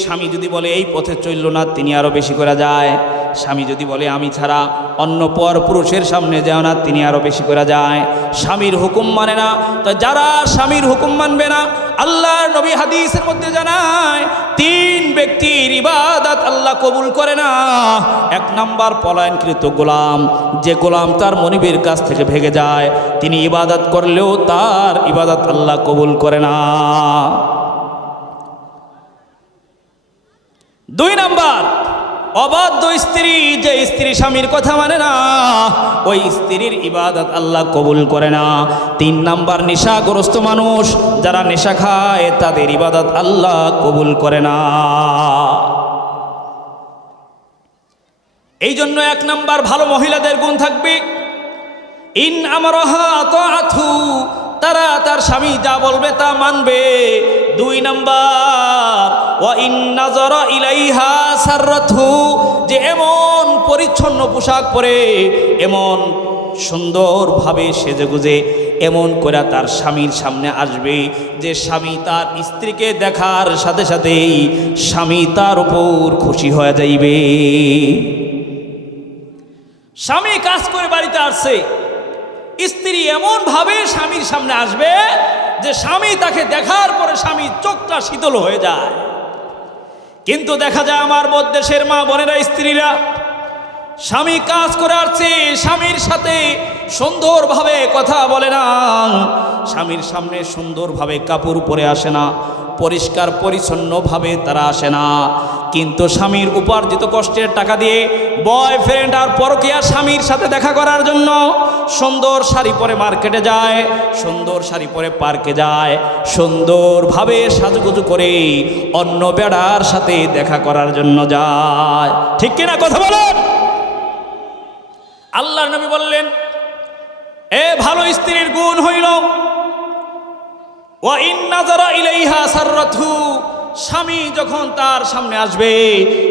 স্বামী যদি বলে এই পথে চলল না, তিনি আরো বেশি করে যায়। স্বামী যদি বলে আমি ছাড়া অন্য পর পুরুষের সামনে যায় না, তিনি আরো বেশি করে যায়। স্বামীর হুকুম মানে না। তো যারা স্বামীর হুকুম মানবে না, আল্লাহর নবী হাদিসের মধ্যে জানায় 3 ব্যক্তির ইবাদত আল্লাহ কবুল করে না। 1 নাম্বার পলায়নকৃত গোলাম, যে গোলাম তার মনিবের কাছ থেকে ভেগে যায়, তিনি ইবাদত করলেও তার ইবাদত আল্লাহ কবুল করে না। 2 নাম্বার অবাধ্য স্ত্রী, যে স্ত্রী স্বামীর কথা মানে না, ওই স্ত্রীর ইবাদত আল্লাহ কবুল করে না। 3 নাম্বার নেশাগ্রস্ত মানুষ, যারা নেশা খায় তাদের ইবাদত আল্লাহ কবুল করে না। এই জন্য 1 নাম্বার ভালো মহিলাদের গুণ থাকবে ইন আমরাহা তাআতু, তারা তার স্বামী যা বলবে তা মানবে। 2 নাম্বার ওয়া ইন নাযারা ইলাইহা সাররাতহু, যে এমন পরিচ্ছন্ন পোশাক পরে, এমন সুন্দরভাবে সেজেগুজে এমন করে তার স্বামীর সামনে আসবে যে স্বামী তার স্ত্রীকে দেখার সাথে সাথেই স্বামী তার উপর খুশি হয়ে যাইবে। স্বামী কাজ করে বাড়িতে আসছে, স্ত্রী এমন ভাবে স্বামীর সামনে আসবে যে স্বামী তাকে দেখার পরে স্বামীর চোখটা শীতল হয়ে যায়। কিন্তু দেখা যায় আমার দেশের মা বোনেরা, স্ত্রীরা, স্বামী কাজ করে আসছে, স্বামীর সাথে সুন্দরভাবে কথা বলে না, স্বামীর সামনে সুন্দরভাবে কাপড় পরে আসে না, পরিষ্কার পরিচ্ছন্নভাবে তারা আসে না। কিন্তু স্বামীর উপার্জিত কষ্টের টাকা দিয়ে বয়ফ্রেন্ড আর পরকীয়া স্বামীর সাথে দেখা করার জন্য সুন্দর শাড়ি পরে মার্কেটে যায়, সুন্দর শাড়ি পরে পার্কে যায়, সুন্দরভাবে সাজুগুজু করে অন্য বেড়ার সাথে দেখা করার জন্য যায়। ঠিক কিনা কথা বলেন? আল্লাহর নবী বললেন, এ ভালো স্ত্রীর গুণ হইল ওয়া ইন নাযারা ইলাইহা সাররাতহু, স্বামী যখন তার সামনে আসবে,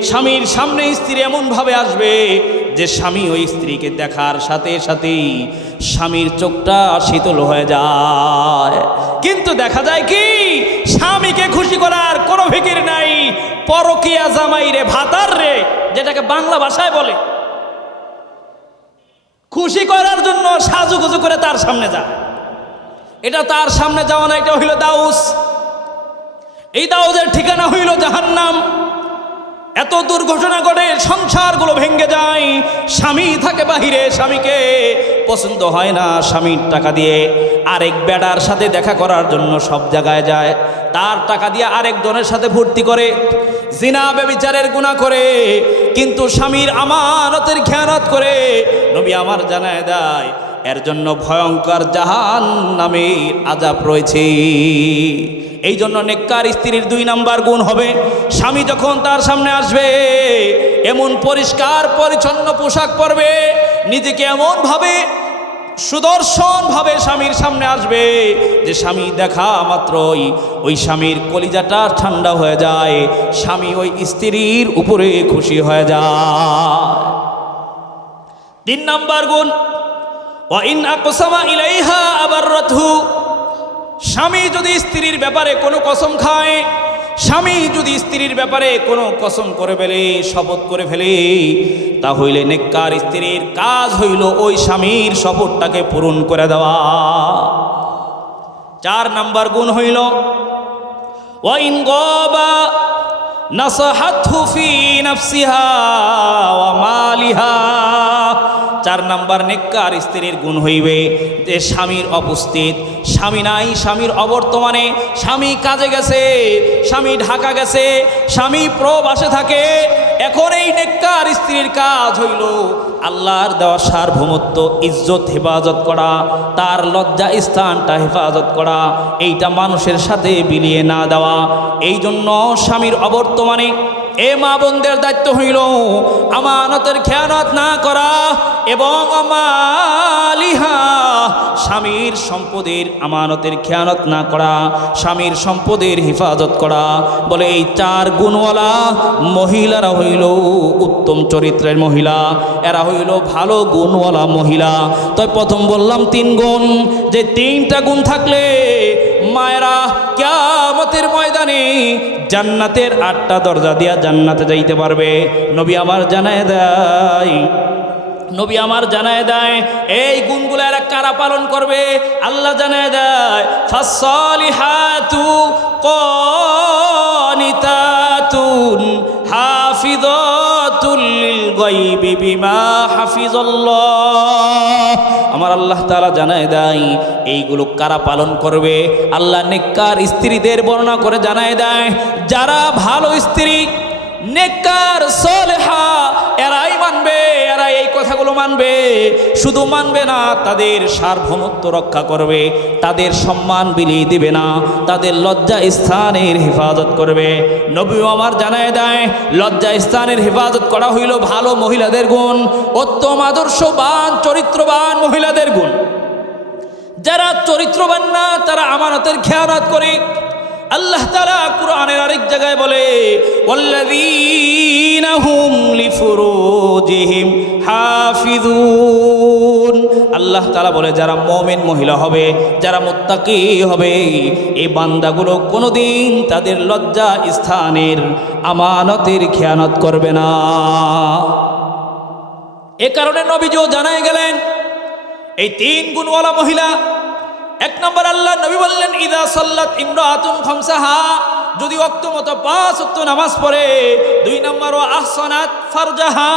স্বামীর সামনে স্ত্রী এমন ভাবে আসবে যে স্বামী ওই স্ত্রীকে দেখার সাথে সাথেই স্বামীর চোখটা শীতল হয়ে যায়। কিন্তু দেখা যায় কি, স্বামীকে খুশি করার কোনো ফিকির নাই, পরকীয়া জামাই রে, ভাতার রে, যেটাকে বাংলা ভাষায় বলে, খুশি করার জন্য সাজুগুজু করে তার সামনে যায়। এটা তার সামনে যাওয়া না, এটা হইল দাউস। এই দাউসের ঠিকানা হইল জাহান্নাম। এত দুর্ঘটনা ঘটে, সংসারগুলো ভেঙে যায়, স্বামী থাকে বাহিরে, স্বামীকে পছন্দ হয় না, স্বামীর টাকা দিয়ে আরেক বেড়ার সাথে দেখা করার জন্য সব জায়গায় যায়, তার টাকা দিয়ে আরেকজনের সাথে ভর্তি করে, জিনা ব্যভিচারের গুনাহ করে, কিন্তু স্বামীর আমানতের খেয়ানত করে। নবী আমার জানায় দেয়, এর জন্য ভয়ঙ্কর জাহান্নামের আযাব রয়েছে। এই জন্য নেককার স্ত্রীর 2 নাম্বার গুণ হবে, স্বামী যখন তার সামনে আসবে এমন পরিষ্কার পরিচ্ছন্ন পোশাক পরবে, নিজেকে এমন ভাবে সুদর্শন ভাবে স্বামীর সামনে আসবে যে স্বামী দেখা মাত্রই ওই স্বামীর কলিজাটা ঠান্ডা হয়ে যায়, স্বামী ওই স্ত্রীর উপরে খুশি হয়ে যায়। 3 নাম্বার গুণ ওয়া ইন আকসামা ইলাইহা আবাররাতহু, স্বামী যদি স্ত্রীর ব্যাপারে কোনো কসম খায়, স্বামী যদি স্ত্রীর ব্যাপারে কোনো কসম করে ফেলে, শপথ করে ফেলে, তা হইলে নেককার স্ত্রীর কাজ হইল ওই স্বামীর শপথটাকে পূরণ করে দেওয়া। 4 নাম্বার গুণ হইল ওয়া ইন গাবা নাসাহাতহু ফি নাফসিহা ওয়া মালিহা। 4 নাম্বার নেককার স্ত্রীর গুণ হইবে যে স্বামীর উপস্থিত, স্বামী নাই, স্বামীর অবর্তমানে, স্বামী কাজে গেছে, স্বামী ঢাকা গেছে, স্বামী প্রবাসে থাকে, এখন এই নেককার স্ত্রীর কাজ হইল আল্লাহর দেওয়া সার্বভৌমত্ব ইজ্জত হেফাজত করা, তার লজ্জা স্থানটা হেফাজত করা, এইটা মানুষের সাথে বিলিয়ে না দেওয়া। এই জন্য স্বামীর অবর্তমানে এ মা বোনদের দায়িত্ব হইল আমানতের খেয়ানত না করা এবং মালিহা, স্বামীর সম্পদের আমানতের খেয়ানত না করা, স্বামীর সম্পদের হেফাজত করা। বলে এই 4 গুণওয়ালা মহিলারা হইল উত্তম চরিত্রের মহিলা, এরা হইল ভালো গুণওয়ালা মহিলা। তাই প্রথম বললাম 3 গুণ, যে 3টা গুণ থাকলে মায়েরা কিয়ামতের ময়দানে জান্নাতের 8টা দরজা দিয়া জান্নাতে যাইতে পারবে। নবী আমার জানায় দেয় এই গুণগুলো এরা কারা পালন করবে। আল্লাহ জানায় দেয় ফাসসালিহাতু কানিতাতুন হাফিজাতুল লিল গায়বি বিমা হাফিজাল্লাহ। আমার আল্লাহ তাআলা জানায় দেয় এইগুলো কারা পালন করবে। আল্লাহ নেককার স্ত্রীদের বর্ণনা করে জানায় দেয় যারা ভালো স্ত্রী, নেককার সলেহা এরাই মানবে, এরা এই কথাগুলো মানবে। শুধু মানবে না, তাদের সার্বভৌমত্ব রক্ষা করবে, তাদের সম্মান বিলিয়ে দিবে না, তাদের লজ্জা স্থানের হেফাজত করবে। নবীও আমার জানায় দেয়, লজ্জা স্থানের হেফাজত করা হইল ভালো মহিলাদের গুণ, উত্তম আদর্শবান চরিত্রবান মহিলাদের গুণ। যারা চরিত্রবান না, তারা আমানতের খেয়ানত করে। আল্লাহ তাআলা কুরআনের আরেক জায়গায় বলে, ওয়াল্লাযীনা হুম লিফুরুজিহিম হাফিজুন। আল্লাহ তাআলা বলে, যারা মুমিন মহিলা হবে, যারা মুত্তাকি হবে, এই বান্দাগুলো কোনোদিন তাদের লজ্জা স্থানের আমানতের খেয়ানত করবে না। এ কারণে নবীজিও জানায় গেলেন এই 3 গুণওয়ালা মহিলা। 1 নম্বর, আল্লাহ নবী বললেন, ইদা সাল্লাত ইমরাতুন খামসাহা, যদি ওয়াক্ত মতো 5 ওয়াক্ত নামাজ পড়ে। 2 নম্বর, ওয়া আহসানাত ফারজাহা,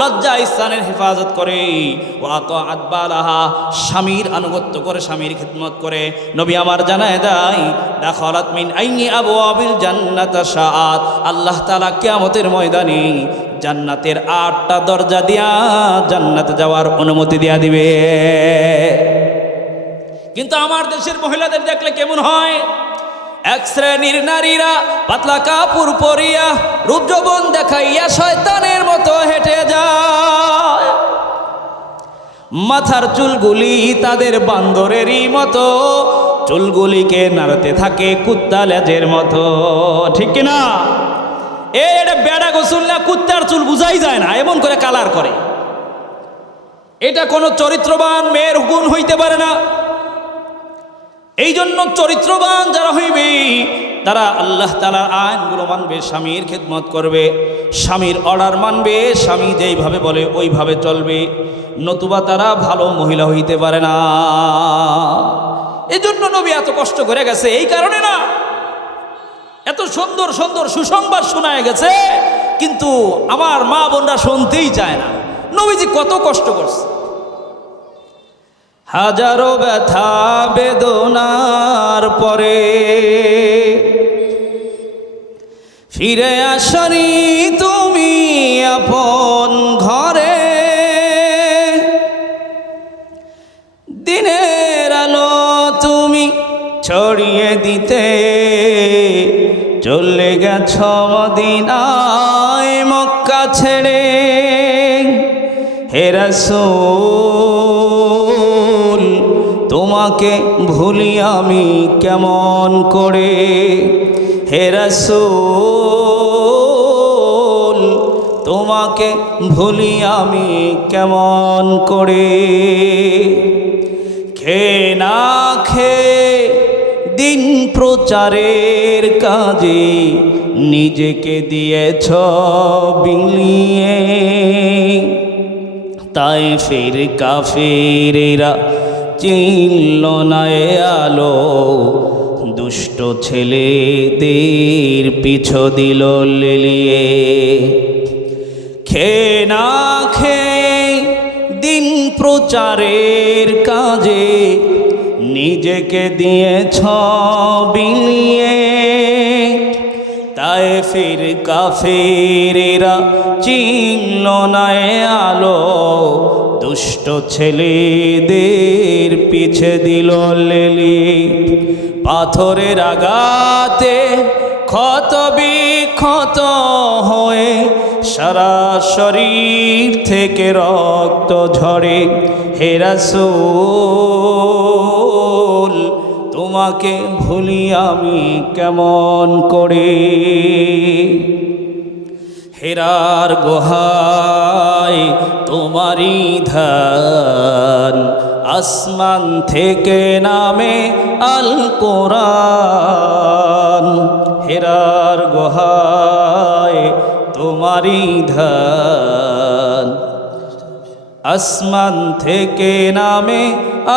লজ্জা স্থানের হেফাজত করে। ওয়া আতাআত বালাহা, স্বামীর আনুগত্য করে, স্বামীর খিদমত করে। নবী আমার জানায় দেয়, দাখালাত মিন আইনি আবওয়াবিল জান্নাত শাআত, আল্লাহ তাআলা কিয়ামতের ময়দানে জান্নাতের 8টা দরজা দিয়া জান্নাতে যাওয়ার অনুমতি দিয়া দিবে। কিন্তু আমার দেশের মহিলাদের দেখলে কেমন হয়? এক শ্রেণীর নারীরা পাতলা কাপড় পরিয়া রূপ যৌবন দেখাইয়া শয়তানের মতো হেঁটে যায়। মাথার চুলগুলি তাদের বান্দরেরই মতো, চুলগুলিকে নাড়তে থাকে কুত্তা লেজের মতো। ঠিক কিনা? এটা বেড়া গোসল না, কুত্তার চুল বুঝাই যায় না, এমন করে কালার করে। এটা কোনো চরিত্রবান মেয়ের গুণ হইতে পারে না। এই জন্য চরিত্রবান যারা হইবে, তারা আল্লাহ তাআলার আইনগুলো মানবে, স্বামীর খেদমত করবে, স্বামীর অর্ডার মানবে, স্বামী যেইভাবে বলে ওইভাবে চলবে, নতুবা তারা ভালো মহিলা হইতে পারে না। এই জন্য নবী এত কষ্ট করে গেছে। এই কারণে না, এত সুন্দর সুন্দর সুসংবাদ শোনায় গেছে, কিন্তু আমার মা বোনরা শুনতেই চায় না। নবীজি কত কষ্ট করছে, হাজারো ব্যথা বেদনার পরে ফিরে আসনি তুমি আপন ঘরে। দিনের আলো তুমি ছড়িয়ে দিতে চলে গেছ মদিনায় মক্কা ছেড়ে। হে রাসূল, তোমাকে ভুলি আমি কেমন করে। হে রাসূল, তোমাকে ভুলি আমি কেমন করে। খেয়ে না খেয়ে দিন প্রচারের কাজে নিজেকে দিয়েছ বিলিয়ে। তায়েফের কাফেরেরা চিনল না এ আলো, দুষ্ট ছেলেদের পিছু দিল লেলিয়ে। খেয়ে না খেয়ে দিন প্রচারের কাজে নিজেকে দিয়েছ বিলিয়ে। তায়েফের কাফেরেরা চিনল না এ আলো, দুষ্ট ছেলেদের পিছে দিল লেলিয়ে। পাথরের আঘাতে ক্ষত বিক্ষত হয়ে সারা শরীর থেকে রক্ত ঝরে। হে রাসূল, তোমাকে ভুলি আমি কেমন করে। হেরার গুহায় তোমারই ধ্যান, আসমান থেকে নামে আল কোরআন। হেরার গুহায় তোমারই ধ্যান, আসমান থেকে নামে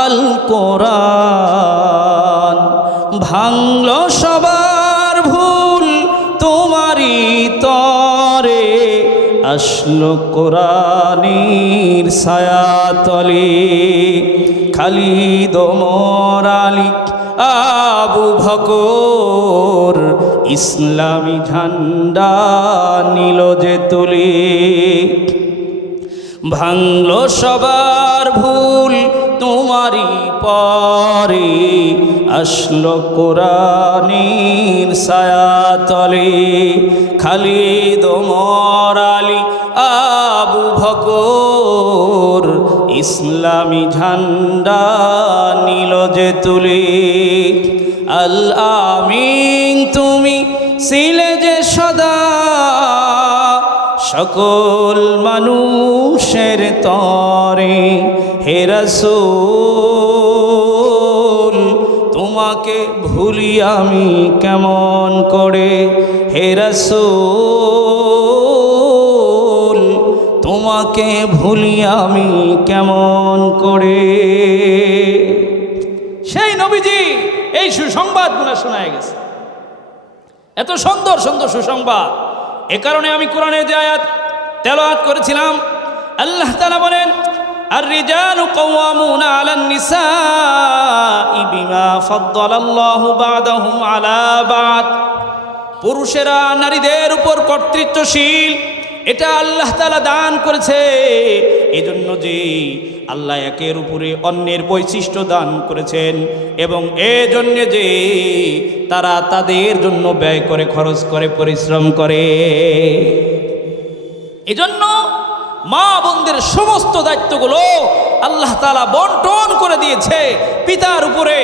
আল কোরআন। ভাঙল সবার ভুল তোমারই তরে, আসলো কোরআনের ছায়াতলে। খালিদ ওমর আলী আবু বকর ইসলামী ঝান্ডা নিল যে তুলি, ভাঙলো সবার ভুল তোমারই পরে, আসলো কোরআনের ছায়াতলে। খালিদ ওমর আলী আবু বকর ইসলামী ঝান্ডা নিল যে তুলি, আল আমিন তুমি ছিলে যে সদা সকল মানুষের তরে, হে রাসূল তোমাকে ভুলি আমি কেমন করে, হে রাসূল তোমাকে ভুলি আমি কেমন করে। সেই নবীজি এই সুসংবাদগুলো শোনায় গেছে, এত সুন্দর সুন্দর সুসংবাদ। এ কারণে আমি কোরআনে যে আয়াত তেলাওয়াত করেছিলাম, আল্লাহ তাআলা বলেন আর-রিজালু কাওয়ামুনা আলান নিসাই বিমা ফাদ্দালাল্লাহু বা'দাহুম আলা বা'দ, পুরুষেরা নারীদের উপর কর্তৃত্বশীল, এটা আল্লাহ তাআলা দান করেছে। এজন্য যে আল্লাহ একের উপরে অন্যের বৈশিষ্ট্য দান করেছেন, এবং এজন্য যে তারা তাদের জন্য ব্যয় করে, খরচ করে, পরিশ্রম করে। এজন্য মা বোনদের সমস্ত দায়িত্বগুলো আল্লাহ তাআলা বন্টন করে দিয়েছে। পিতার উপরে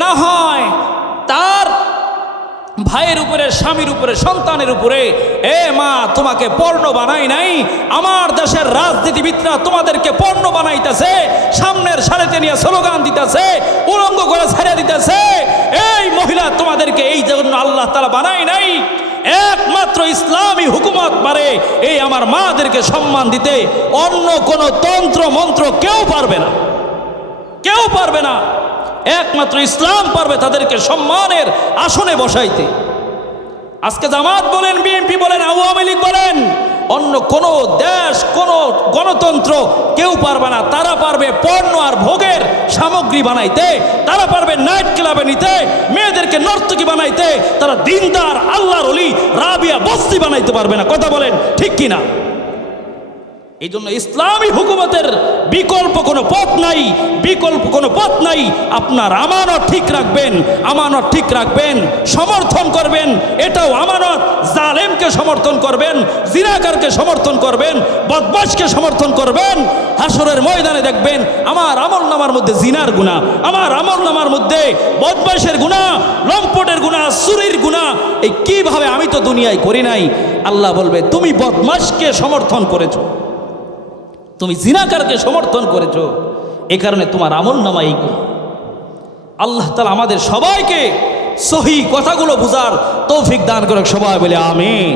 না হয় তার ভাইয়ের উপরে, স্বামীর উপরে, সন্তানের উপরে। এ মা, তোমাকে পর্ণ বানাই নাই, আমার দেশের রাজনীতিবিদরা তোমাদেরকে পর্ণ বানাইতেছে, সামনের সারিতে নিয়ে স্লোগান দিতেছে, উলঙ্গ করে ছেড়ে দিতেছে। এই মহিলা তোমাদেরকে এই জন্য আল্লাহ তাআলা বানাই নাই, একমাত্র ইসলামী হুকুমত পারে এই আমার মাদেরকে সম্মান দিতে। অন্য কোনো তন্ত্র মন্ত্র কেউ পারবে না, কেউ পারবে না। একমাত্র ইসলাম পারবে তাদেরকে সম্মানের আসনে বসাইতে। আজকে জামাত বলেন, বিএনপি বলেন, আওয়ামী লীগ বলেন, অন্য কোন দেশ, কোন গণতন্ত্র কেউ পারবে না। তারা পারবে পণ্য আর ভোগের সামগ্রী বানাইতে, তারা পারবে নাইট ক্লাবে নিতে, মেয়েদেরকে নর্তকী বানাইতে। তারা দিনদার আল্লাহর ওলি রাবিয়া বস্তি বানাইতে পারবে না। কথা বলেন ঠিক কিনা? এই জন্য ইসলামী হুকুমতের বিকল্প কোনো পথ নাই, বিকল্প কোনো পথ নাই। আপনার আমানত ঠিক রাখবেন, আমানত ঠিক রাখবেন, সমর্থন করবেন, এটাও আমানত। জালেমকে সমর্থন করবেন, জিনাকারকে সমর্থন করবেন, বদমাশকে সমর্থন করবেন। হাসরের ময়দানে দেখবেন আমার আমলনামার মধ্যে জিনার গুনাহ, আমার আমলনামার মধ্যে বদমাশের গুনাহ, লম্পটের গুনাহ, চুরির গুনাহ। এই কিভাবে? আমি তো দুনিয়ায় করি নাই। আল্লাহ বলবে তুমি বদমাশকে সমর্থন করেছো, তুমি জিনাকারকে সমর্থন করেছো, এ কারণে তোমার আমলনামা এইগুলো। আল্লাহ তাআলা আমাদের সবাইকে সহি কথাগুলো বুঝার তৌফিক দান করে। সবাই বলে আমিন।